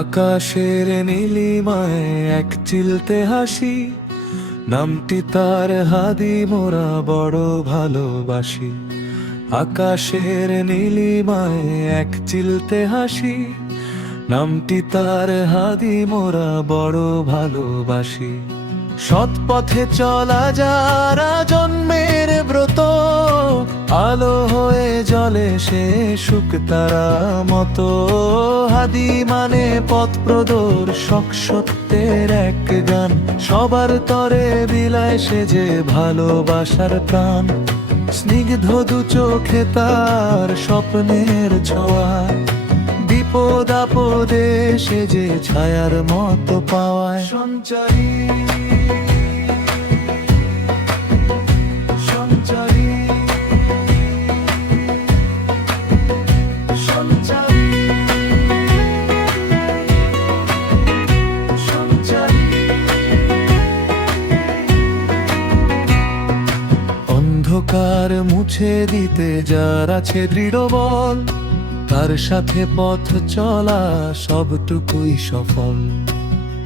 আকাশের নীলিমায় এক চিলতে হাসি, নামটি তার হাদি মোরা বড় ভালোবাসি। আকাশের নীলিমায় এক চিলতে হাসি, নামটি তার হাদি মোরা বড় ভালোবাসি। সৎ পথে চলা যারা জন্মের ব্রত, আলো হয়ে জ্বলে সে সুখ তারা মতো। হাদি মানে পথ প্রদর্শক, সত্যের এক গান, সবার তরে বিলায় সে যে ভালোবাসার প্রাণ। স্নিগ্ধ দু চোখে তার স্বপ্নের ছোঁয়া, বিপদ আপদে সে যে ছায়ার মতো পাওয়ায়। সঞ্চারী সঞ্চারী সঞ্চারী সঞ্চারী। অন্ধকার মুছে দিতে যার আছে দৃঢ় বল, তার সাথে পথ চলা সবটুকুই সফল।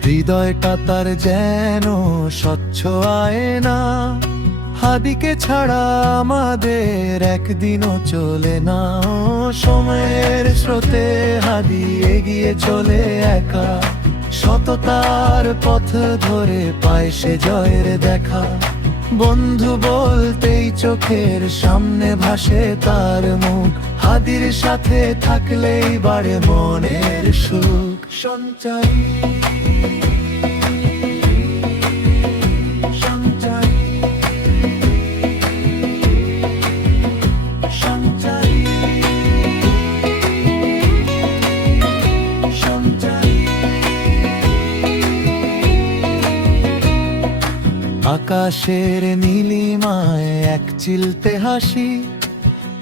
হৃদয়টা তার যেন স্বচ্ছ আয়না, হাদিকে ছাড়া আমাদের একদিনও চলে না। সময়ের স্রোতে হাদি এগিয়ে চলে একা, সততার পথ ধরে পায় সে জয়ের দেখা। বন্ধু বলতেই চোখের সামনে ভাসে তার মুখ, হাদির সাথে থাকলেই বাড়ে মনের সুখ। সঞ্চারী সঞ্চারী সঞ্চারী সঞ্চারী। আকাশের নীলিমায় এক চিলতে হাসি,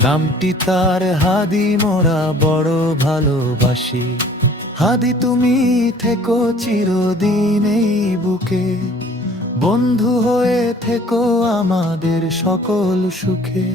নামটি তার হাদি মোরা বড় ভালোবাসি। হাদি তুমি থেকো চিরদিন এই বুকে, বন্ধু হয়ে থেকো আমাদের সকল সুখে।